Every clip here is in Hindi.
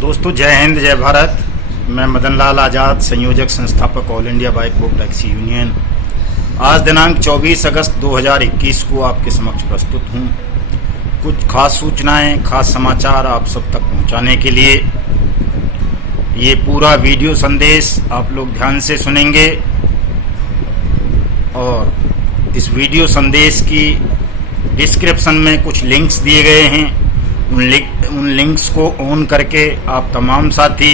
दोस्तों जय हिंद जय भारत। मैं मदन लाल आज़ाद, संयोजक संस्थापक all India bike book taxi union. आज दिनांक 24 अगस्त 2021 को आपके समक्ष प्रस्तुत हूँ कुछ खास सूचनाएं, खास समाचार आप सब तक पहुँचाने के लिए। ये पूरा वीडियो संदेश आप लोग ध्यान से सुनेंगे और इस वीडियो संदेश की डिस्क्रिप्शन में कुछ लिंक्स दिए गए हैं। उन लिंक्स को ऑन करके आप तमाम साथी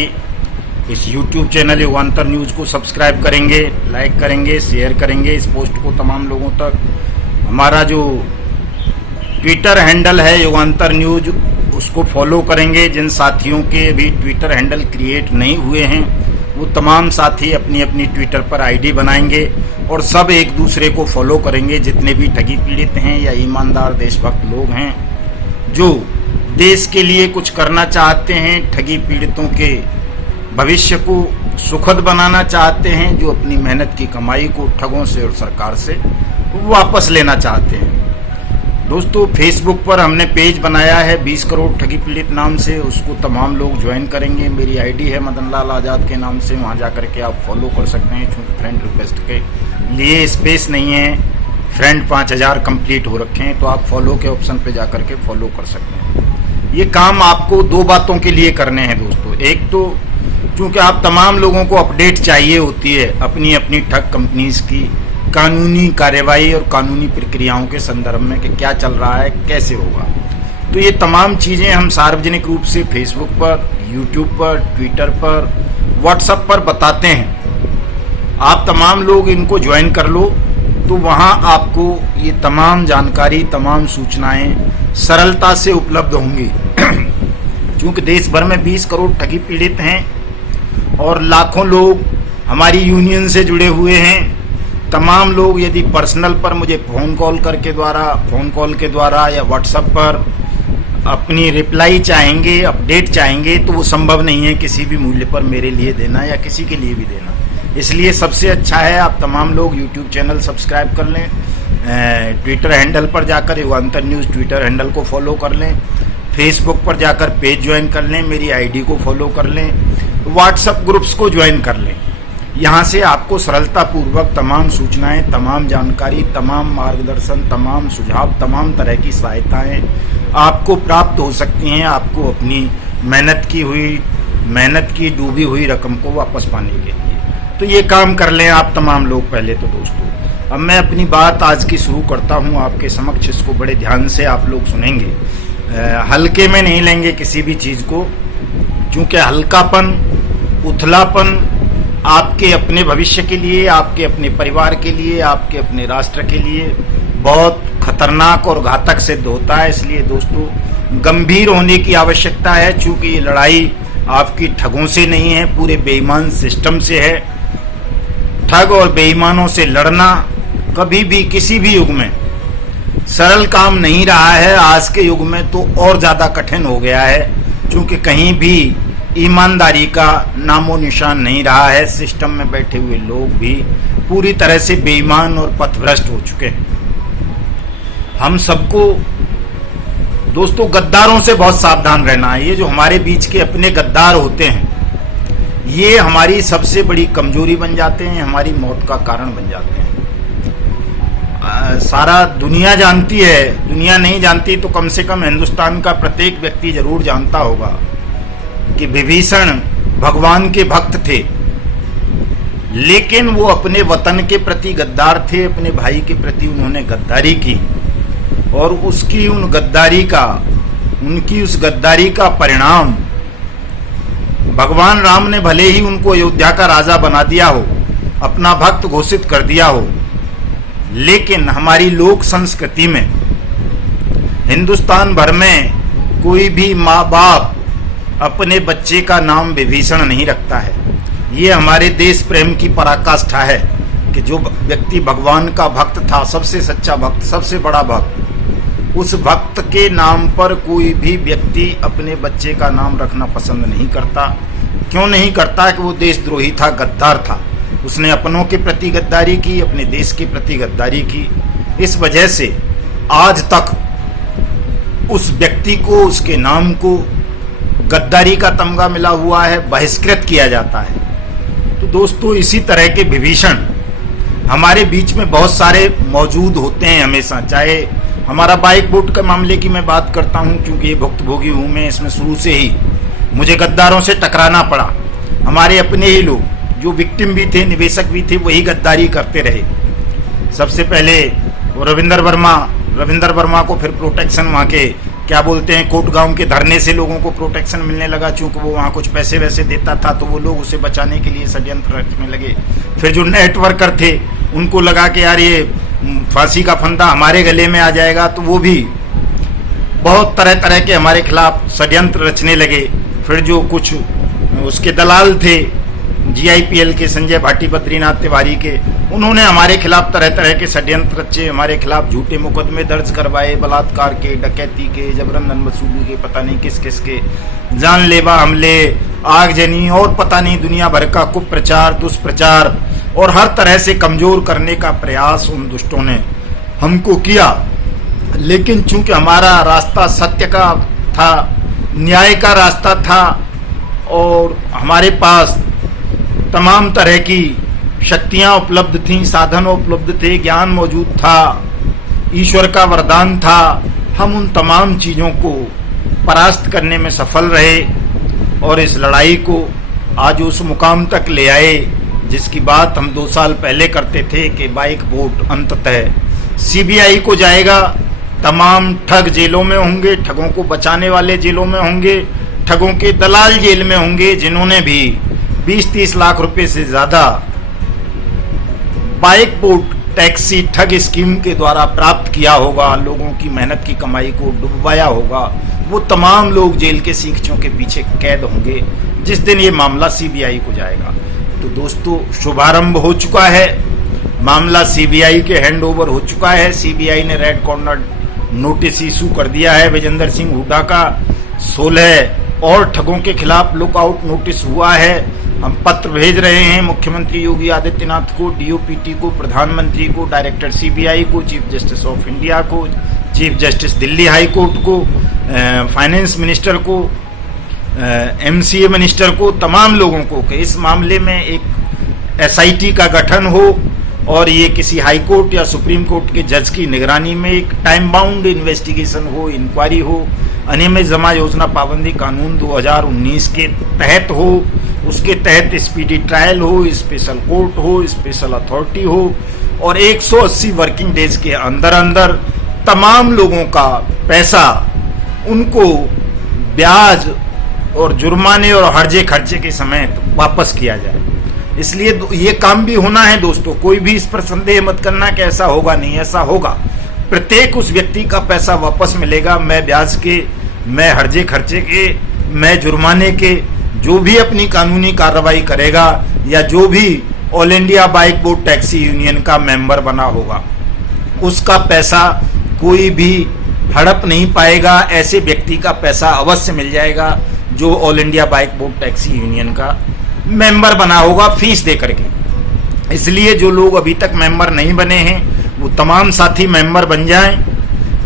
इस YouTube चैनल युगांतर न्यूज़ को सब्सक्राइब करेंगे, लाइक करेंगे, शेयर करेंगे इस पोस्ट को तमाम लोगों तक। हमारा जो ट्विटर हैंडल है युगांतर न्यूज़, उसको फॉलो करेंगे। जिन साथियों के भी ट्विटर हैंडल क्रिएट नहीं हुए हैं वो तमाम साथी अपनी अपनी ट्विटर पर आईडी बनाएंगे और सब एक दूसरे को फॉलो करेंगे। जितने भी ठगी पीड़ित हैं या ईमानदार देशभक्त लोग हैं जो देश के लिए कुछ करना चाहते हैं, ठगी पीड़ितों के भविष्य को सुखद बनाना चाहते हैं, जो अपनी मेहनत की कमाई को ठगों से और सरकार से वापस लेना चाहते हैं। दोस्तों फेसबुक पर हमने पेज बनाया है 20 करोड़ ठगी पीड़ित नाम से, उसको तमाम लोग ज्वाइन करेंगे। मेरी आईडी है मदन लाल आज़ाद के नाम से, वहाँ जा करके आप फॉलो कर सकते हैं। चूँकि फ्रेंड रिक्वेस्ट के लिए स्पेस नहीं है, फ्रेंड 5000 कंप्लीट हो रखे हैं, तो आप फॉलो के ऑप्शन पे जा करके फॉलो कर सकते हैं। ये काम आपको दो बातों के लिए करने हैं दोस्तों। एक तो चूँकि आप तमाम लोगों को अपडेट चाहिए होती है अपनी अपनी ठग कंपनीज की कानूनी कार्यवाही और कानूनी प्रक्रियाओं के संदर्भ में कि क्या चल रहा है, कैसे होगा। तो ये तमाम चीज़ें हम सार्वजनिक रूप से फेसबुक पर, यूट्यूब पर, ट्विटर पर, व्हाट्सएप पर बताते हैं। आप तमाम लोग इनको ज्वाइन कर लो तो वहाँ आपको ये तमाम जानकारी, तमाम सूचनाएं सरलता से उपलब्ध होंगी। चूँकि देश भर में 20 करोड़ ठगी पीड़ित हैं और लाखों लोग हमारी यूनियन से जुड़े हुए हैं। तमाम लोग यदि पर्सनल पर मुझे फ़ोन कॉल के द्वारा या व्हाट्सएप पर अपनी रिप्लाई चाहेंगे, अपडेट चाहेंगे, तो वो संभव नहीं है किसी भी मूल्य पर मेरे लिए देना या किसी के लिए भी देना। इसलिए सबसे अच्छा है आप तमाम लोग YouTube चैनल सब्सक्राइब कर लें, ट्विटर हैंडल पर जाकर युगांतर न्यूज़ ट्विटर हैंडल को फॉलो कर लें, फेसबुक पर जाकर पेज ज्वाइन कर लें, मेरी आईडी को फॉलो कर लें, व्हाट्सएप ग्रुप्स को ज्वाइन कर लें। यहाँ से आपको सरलतापूर्वक तमाम सूचनाएं, तमाम जानकारी, तमाम मार्गदर्शन, तमाम सुझाव, तमाम तरह की सहायताएं आपको प्राप्त हो सकती हैं। आपको अपनी मेहनत की डूबी हुई रकम को वापस पाने के लिए तो ये काम कर लें आप तमाम लोग पहले तो दोस्तों। अब मैं अपनी बात आज की शुरू करता हूँ आपके समक्ष। इसको बड़े ध्यान से आप लोग सुनेंगे, हल्के में नहीं लेंगे किसी भी चीज़ को, क्योंकि हल्कापन, उथलापन आपके अपने भविष्य के लिए, आपके अपने परिवार के लिए, आपके अपने राष्ट्र के लिए बहुत खतरनाक और घातक सिद्ध होता है। इसलिए दोस्तों गंभीर होने की आवश्यकता है। चूँकि ये लड़ाई आपकी ठगों से नहीं है, पूरे बेईमान सिस्टम से है। ठग और बेईमानों से लड़ना कभी भी किसी भी युग में सरल काम नहीं रहा है। आज के युग में तो और ज़्यादा कठिन हो गया है, क्योंकि कहीं भी ईमानदारी का नामो निशान नहीं रहा है। सिस्टम में बैठे हुए लोग भी पूरी तरह से बेईमान और पथभ्रष्ट हो चुके हैं। हम सबको दोस्तों गद्दारों से बहुत सावधान रहना है। ये जो हमारे बीच के अपने गद्दार होते हैं, ये हमारी सबसे बड़ी कमजोरी बन जाते हैं, हमारी मौत का कारण बन जाते हैं। सारा दुनिया जानती है, दुनिया नहीं जानती तो कम से कम हिंदुस्तान का प्रत्येक व्यक्ति जरूर जानता होगा कि विभीषण भगवान के भक्त थे, लेकिन वो अपने वतन के प्रति गद्दार थे। अपने भाई के प्रति उन्होंने गद्दारी की और उनकी उस गद्दारी का परिणाम भगवान राम ने भले ही उनको अयोध्या का राजा बना दिया हो, अपना भक्त घोषित कर दिया हो, लेकिन हमारी लोक संस्कृति में हिंदुस्तान भर में कोई भी माँ बाप अपने बच्चे का नाम विभीषण नहीं रखता है। ये हमारे देश प्रेम की पराकाष्ठा है कि जो व्यक्ति भगवान का भक्त था, सबसे सच्चा भक्त, सबसे बड़ा भक्त, उस भक्त के नाम पर कोई भी व्यक्ति अपने बच्चे का नाम रखना पसंद नहीं करता। क्यों नहीं करता? कि वो देशद्रोही था, गद्दार था। उसने अपनों के प्रति गद्दारी की, अपने देश के प्रति गद्दारी की। इस वजह से आज तक उस व्यक्ति को, उसके नाम को गद्दारी का तमगा मिला हुआ है, बहिष्कृत किया जाता है। तो दोस्तों, इसी तरह के विभीषण हमारे बीच में बहुत सारे मौजूद होते हैं हमेशा। चाहे हमारा बाइक बोट के मामले की मैं बात करता हूं, क्योंकि ये भुक्तभोगी हूं मैं, इसमें शुरू से ही मुझे गद्दारों से टकराना पड़ा। हमारे अपने ही लोग जो विक्टिम भी थे, निवेशक भी थे, वही गद्दारी करते रहे। सबसे पहले वो रविंदर वर्मा को फिर प्रोटेक्शन, वहाँ के क्या बोलते हैं, कोट गांव के धरने से लोगों को प्रोटेक्शन मिलने लगा। चूंकि वो वहाँ कुछ पैसे वैसे देता था, तो वो लोग उसे बचाने के लिए षड्यंत्र रचने लगे। फिर जो नेटवर्कर थे उनको लगा कि यार ये फांसी का फंदा हमारे गले में आ जाएगा, तो वो भी बहुत तरह तरह के हमारे खिलाफ षड्यंत्र रचने लगे। फिर जो कुछ उसके दलाल थे GIPL के, संजय भाटी, बद्रीनाथ तिवारी के, उन्होंने हमारे खिलाफ तरह तरह के षड्यंत्र रचे, हमारे खिलाफ झूठे मुकदमे दर्ज करवाए, बलात्कार के, डकैती के, जबरन वसूली के, पता नहीं किस किस के, जानलेवा हमले, आगजनी और पता नहीं दुनिया भर का कुप्रचार, दुष्प्रचार और हर तरह से कमजोर करने का प्रयास उन दुष्टों ने हमको किया। लेकिन चूंकि हमारा रास्ता सत्य का था, न्याय का रास्ता था, और हमारे पास तमाम तरह की शक्तियां उपलब्ध थीं, साधन उपलब्ध थे, ज्ञान मौजूद था, ईश्वर का वरदान था, हम उन तमाम चीज़ों को परास्त करने में सफल रहे और इस लड़ाई को आज उस मुकाम तक ले आए जिसकी बात हम 2 साल पहले करते थे कि बाइक बोट अंततः CBI को जाएगा। तमाम ठग जेलों में होंगे, ठगों को बचाने वाले जेलों में होंगे, ठगों के दलाल जेल में होंगे, जिन्होंने भी 20-30 लाख रुपए से ज़्यादा बाइक बोट टैक्सी ठग स्कीम के द्वारा प्राप्त किया होगा, लोगों की मेहनत की कमाई को डुबवाया होगा, वो तमाम लोग जेल के सीखचों के पीछे कैद होंगे जिस दिन ये मामला CBI को जाएगा। तो दोस्तों, शुभारंभ हो चुका है, मामला CBI के हैंडओवर हो चुका है। CBI ने रेड कॉर्नर नोटिस इशू कर दिया है विजेंद्र सिंह हुड्डा का। 16 और ठगों के खिलाफ लुकआउट नोटिस हुआ है। हम पत्र भेज रहे हैं मुख्यमंत्री योगी आदित्यनाथ को, DOPT को, प्रधानमंत्री को, डायरेक्टर CBI को, चीफ जस्टिस ऑफ इंडिया को, chief justice Delhi high court को, फाइनेंस मिनिस्टर को, MCA मिनिस्टर को, तमाम लोगों को कि इस मामले में एक SIT का गठन हो और ये किसी हाई कोर्ट या सुप्रीम कोर्ट के जज की निगरानी में एक टाइम बाउंड इन्वेस्टिगेशन हो, इंक्वायरी हो, अनियमित जमा योजना पाबंदी कानून 2019 के तहत हो, उसके तहत स्पीडी ट्रायल हो, स्पेशल कोर्ट हो, स्पेशल अथॉरिटी हो, और 180 वर्किंग डेज के अंदर अंदर तमाम लोगों का पैसा उनको ब्याज और जुर्माने और हर्जे खर्चे के समेत वापस किया जाए। इसलिए ये काम भी होना है दोस्तों, कोई भी इस पर संदेह मत करना कि ऐसा होगा नहीं, ऐसा होगा। प्रत्येक उस व्यक्ति का पैसा वापस मिलेगा, मैं ब्याज के, मैं हर्जे खर्चे के, मैं जुर्माने के, जो भी अपनी कानूनी कार्रवाई करेगा या जो भी all India bike boat taxi union का मेंबर बना होगा, उसका पैसा कोई भी हड़प नहीं पाएगा। ऐसे व्यक्ति का पैसा अवश्य मिल जाएगा जो all India bike boat taxi union का मेंबर बना होगा फीस दे करके। इसलिए जो लोग अभी तक मेंबर नहीं बने हैं वो तमाम साथी मेंबर बन जाएं,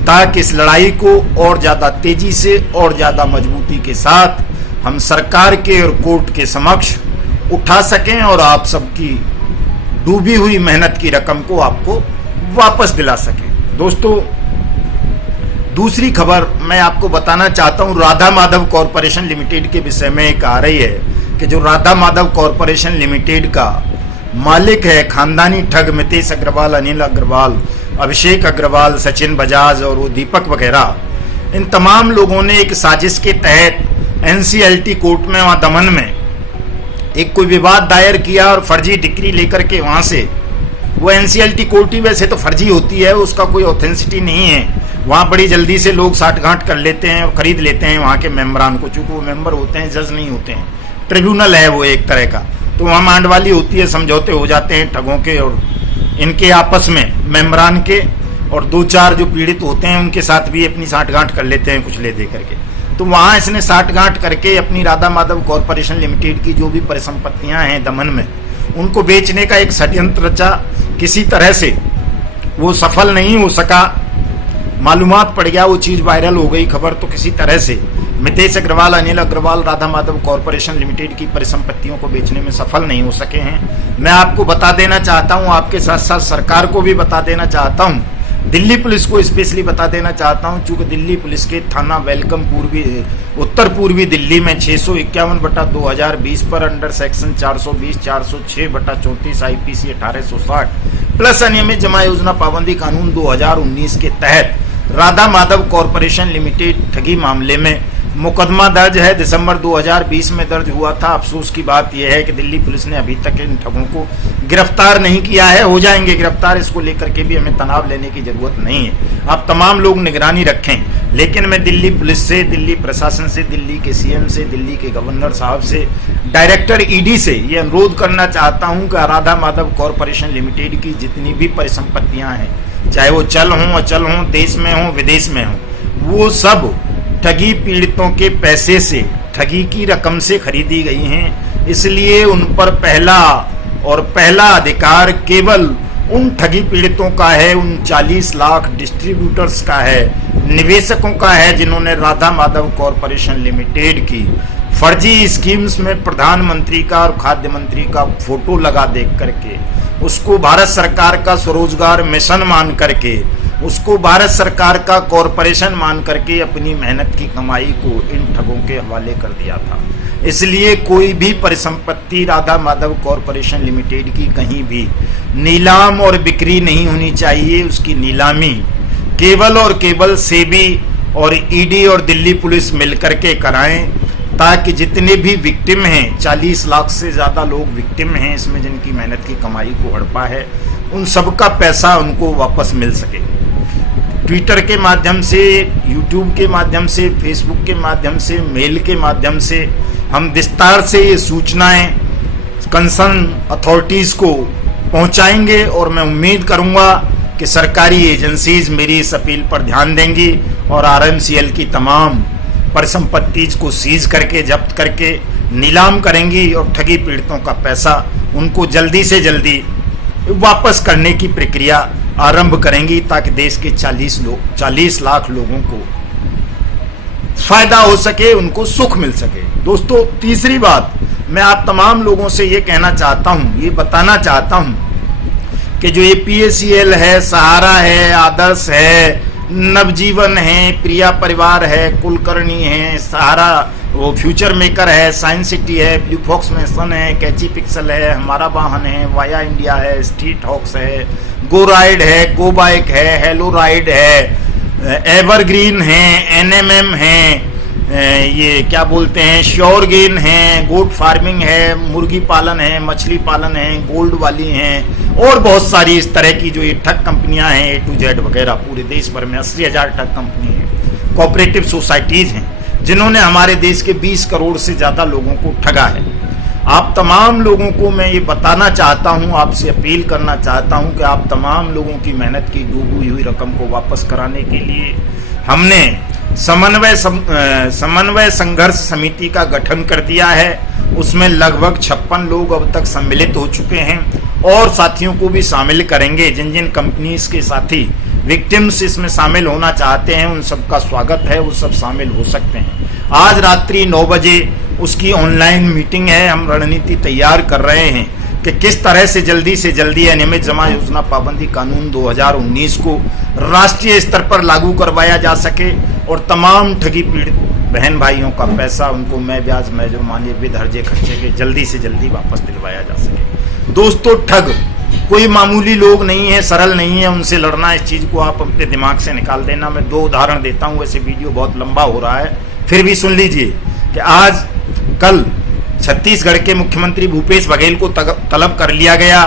ताकि इस लड़ाई को और ज़्यादा तेजी से और ज़्यादा मजबूती के साथ हम सरकार के और कोर्ट के समक्ष उठा सकें और आप सबकी डूबी हुई मेहनत की रकम को आपको वापस दिला सकें। दोस्तों, दूसरी खबर मैं आपको बताना चाहता हूं, राधा माधव कॉरपोरेशन लिमिटेड के विषय में एक आ रही है कि जो राधा माधव कॉरपोरेशन लिमिटेड का मालिक है खानदानी ठग मितेश अग्रवाल, अनिल अग्रवाल, अभिषेक अग्रवाल, सचिन बजाज और वो दीपक वगैरह, इन तमाम लोगों ने एक साजिश के तहत NCLT कोर्ट में वहाँ दमन में एक कोई विवाद दायर किया और फर्जी डिक्री लेकर के वहाँ से, वो NCLT कोर्ट ही वैसे तो फर्जी होती है, उसका कोई ऑथेंसिटी नहीं है। वहाँ बड़ी जल्दी से लोग साठगांठ कर लेते हैं और खरीद लेते हैं वहाँ के मेम्बरान को, चूँकि वो मेंबर होते हैं, जज नहीं होते हैं, ट्रिब्यूनल है वो एक तरह का। तो वहाँ मांडवाली होती है, समझौते हो जाते हैं ठगों के और इनके आपस में मेम्बरान के, और 2-4 जो पीड़ित होते हैं उनके साथ भी अपनी साठगांठ कर लेते हैं कुछ ले दे करके। तो वहाँ इसने साठगांठ करके अपनी राधा माधव कॉरपोरेशन लिमिटेड की जो भी परिसंपत्तियाँ हैं दमन में, उनको बेचने का एक षड्यंत्र रचा। किसी तरह से वो सफल नहीं हो सका। मालूमात पड़ गया, वो चीज़ वायरल हो गई खबर, तो किसी तरह से मितेश अग्रवाल, अनिल अग्रवाल राधा माधव कॉरपोरेशन लिमिटेड की परिसंपत्तियों को बेचने में सफल नहीं हो सके हैं। मैं आपको बता देना चाहता हूं, आपके साथ साथ सरकार को भी बता देना चाहता हूं, दिल्ली पुलिस को स्पेशली बता देना चाहता हूं, चूंकि दिल्ली पुलिस के थाना वेलकम उत्तर पूर्वी दिल्ली में 651/2020 पर अंडर सेक्शन 420, 406/34 IPC 1860 प्लस अनियमित जमा योजना पाबंदी कानून 2019 के तहत राधा माधव कॉरपोरेशन लिमिटेड ठगी मामले में मुकदमा दर्ज है। दिसंबर 2020 में दर्ज हुआ था। अफसोस की बात यह है कि दिल्ली पुलिस ने अभी तक इन ठगों को गिरफ्तार नहीं किया है। हो जाएंगे गिरफ्तार, इसको लेकर के भी हमें तनाव लेने की जरूरत नहीं है। आप तमाम लोग निगरानी रखें, लेकिन मैं दिल्ली पुलिस से, दिल्ली प्रशासन से, दिल्ली के CM से, दिल्ली के गवर्नर साहब से, डायरेक्टर ED से ये अनुरोध करना चाहता हूँ कि राधा माधव कॉरपोरेशन लिमिटेड की जितनी भी परिसंपत्तियाँ हैं, चाहे वो चल हों अचल हों, देश में हों विदेश में हों, वो सब ठगी पीड़ितों के पैसे से, ठगी की रकम से खरीदी गई हैं। इसलिए उन पर पहला अधिकार केवल उन ठगी पीड़ितों का है, उन 40 लाख डिस्ट्रीब्यूटर्स का है, निवेशकों का है, जिन्होंने राधा माधव कॉरपोरेशन लिमिटेड की फर्जी स्कीम्स में प्रधानमंत्री का और खाद्य मंत्री का फोटो लगा देख करके, उसको भारत सरकार का स्वरोजगार मिशन मान करके, उसको भारत सरकार का कॉरपोरेशन मान करके अपनी मेहनत की कमाई को इन ठगों के हवाले कर दिया था। इसलिए कोई भी परिसंपत्ति राधा माधव कॉरपोरेशन लिमिटेड की कहीं भी नीलाम और बिक्री नहीं होनी चाहिए। उसकी नीलामी केवल और केवल सेबी और ED और दिल्ली पुलिस मिलकर के कराएं, ताकि जितने भी विक्टिम हैं, 40 लाख से ज़्यादा लोग विक्टिम हैं इसमें, जिनकी मेहनत की कमाई को हड़पा है, उन सबका पैसा उनको वापस मिल सके। ट्विटर के माध्यम से, यूट्यूब के माध्यम से, फेसबुक के माध्यम से, मेल के माध्यम से हम विस्तार से ये सूचनाएं कंसर्न अथॉरिटीज़ को पहुंचाएंगे और मैं उम्मीद करूंगा कि सरकारी एजेंसीज मेरी इस अपील पर ध्यान देंगी और RMCL की तमाम परिसंपत्तिज को सीज करके, जब्त करके नीलाम करेंगी और ठगी पीड़ितों का पैसा उनको जल्दी से जल्दी वापस करने की प्रक्रिया आरंभ करेंगी, ताकि देश के 40 लाख लोगों को फायदा हो सके, उनको सुख मिल सके। दोस्तों, तीसरी बात मैं आप तमाम लोगों से ये कहना चाहता हूँ, ये बताना चाहता हूँ कि जो APACL है, सहारा है, आदर्श है, नवजीवन है, प्रिया परिवार है, कुलकर्णी है, सहारा वो फ्यूचर मेकर है, साइंस सिटी है, ब्लू फॉक्स मैसन है, कैची पिक्सल है, हमारा वाहन है, वाया इंडिया है, स्ट्रीट हॉक्स है, गो राइड है, गो बाइक है, हेलो राइड है, एवरग्रीन है, NMM है, ये क्या बोलते हैं, श्योर गेन है, गोट फार्मिंग है, मुर्गी पालन है, मछली पालन है, गोल्ड वाली हैं और बहुत सारी इस तरह की जो ये ठग कंपनियां हैं, A to Z वगैरह, पूरे देश भर में 80,000 ठग कंपनी है, कोऑपरेटिव सोसाइटीज़ हैं, जिन्होंने हमारे देश के 20 करोड़ से ज़्यादा लोगों को ठगा है। आप तमाम लोगों को मैं ये बताना चाहता हूँ, आपसे अपील करना चाहता हूँ कि आप तमाम लोगों की मेहनत की डूबी हुई रकम को वापस कराने के लिए हमने समन्वय संघर्ष समिति का गठन कर दिया है। उसमें लगभग 56 लोग अब तक सम्मिलित हो चुके हैं और साथियों को भी शामिल करेंगे। जिन जिन कंपनीज के साथी विक्टिम्स इसमें शामिल होना चाहते हैं उन सबका स्वागत है, वो सब शामिल हो सकते हैं। आज रात्रि 9 बजे उसकी ऑनलाइन मीटिंग है। हम रणनीति तैयार कर रहे हैं कि किस तरह से जल्दी अनियमित जमा योजना पाबंदी कानून 2019 को राष्ट्रीय स्तर पर लागू करवाया जा सके और तमाम ठगी पीड़ित बहन भाइयों का पैसा उनको मैं ब्याज मैं जुर्माने बेदर्जे खर्चे के जल्दी से जल्दी वापस दिलवाया जा सके। दोस्तों, ठग कोई मामूली लोग नहीं है, सरल नहीं है, उनसे लड़ना, इस चीज़ को आप अपने दिमाग से निकाल देना। मैं 2 उदाहरण देता हूँ, वैसे वीडियो बहुत लंबा हो रहा है, फिर भी सुन लीजिए कि आज कल छत्तीसगढ़ के मुख्यमंत्री भूपेश बघेल को तलब कर लिया गया।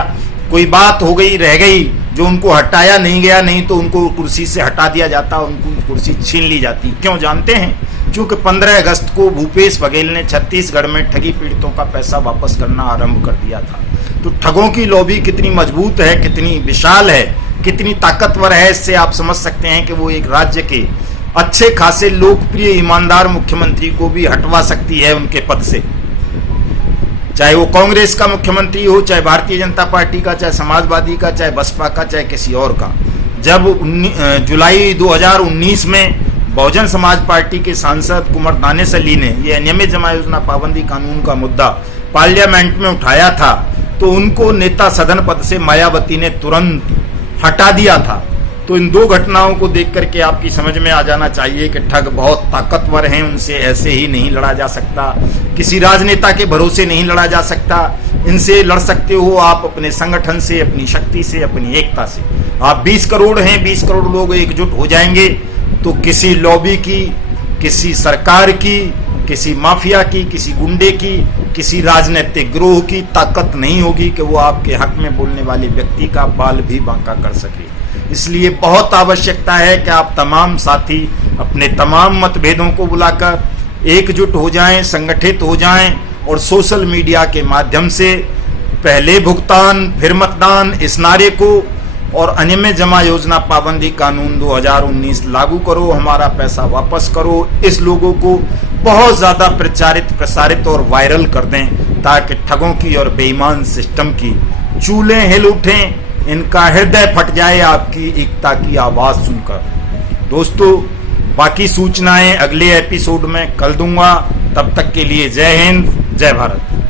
कोई बात हो गई, रह गई, जो उनको हटाया नहीं गया, नहीं तो उनको कुर्सी से हटा दिया जाता, उनको कुर्सी छीन ली जाती। क्यों जानते हैं? क्योंकि 15 अगस्त को भूपेश बघेल ने छत्तीसगढ़ में ठगी पीड़ितों का पैसा वापस करना आरंभ कर दिया था। तो ठगों की लॉबी कितनी मजबूत है, कितनी विशाल है, कितनी ताकतवर है, इससे आप समझ सकते हैं कि वो एक राज्य के अच्छे खासे लोकप्रिय ईमानदार मुख्यमंत्री को भी हटवा सकती है उनके पद से। चाहे वो कांग्रेस का मुख्यमंत्री हो, चाहे भारतीय जनता पार्टी का, चाहे समाजवादी का, चाहे बसपा का, चाहे किसी और का। जब जुलाई 2019 में बहुजन समाज पार्टी के सांसद कुंवर दानिश अली ने ये अनियमित जमा योजना पाबंदी कानून का मुद्दा पार्लियामेंट में उठाया था, तो उनको नेता सदन पद से मायावती ने तुरंत हटा दिया था। तो इन दो घटनाओं को देख करके आपकी समझ में आ जाना चाहिए कि ठग बहुत ताकतवर हैं, उनसे ऐसे ही नहीं लड़ा जा सकता, किसी राजनेता के भरोसे नहीं लड़ा जा सकता। इनसे लड़ सकते हो आप अपने संगठन से, अपनी शक्ति से, अपनी एकता से। आप 20 करोड़ हैं, 20 करोड़ लोग एकजुट हो जाएंगे तो किसी लॉबी की, किसी सरकार की, किसी माफिया की, किसी गुंडे की, किसी राजनीतिक गिरोह की ताकत नहीं होगी कि वो आपके हक में बोलने वाले व्यक्ति का बाल भी बांका कर सके। इसलिए बहुत आवश्यकता है कि आप तमाम साथी अपने तमाम मतभेदों को बुलाकर एकजुट हो जाएं, संगठित हो जाएं और सोशल मीडिया के माध्यम से पहले भुगतान फिर मतदान इस नारे को और अनियमित जमा योजना पाबंदी कानून 2019 लागू करो, हमारा पैसा वापस करो, इस लोगों को बहुत ज़्यादा प्रसारित और वायरल कर दें, ताकि ठगों की और बेईमान सिस्टम की चूल्हे हिल उठें, इनका हृदय फट जाए आपकी एकता की आवाज़ सुनकर। दोस्तों, बाकी सूचनाएं अगले एपिसोड में कल दूंगा। तब तक के लिए जय हिंद, जय भारत।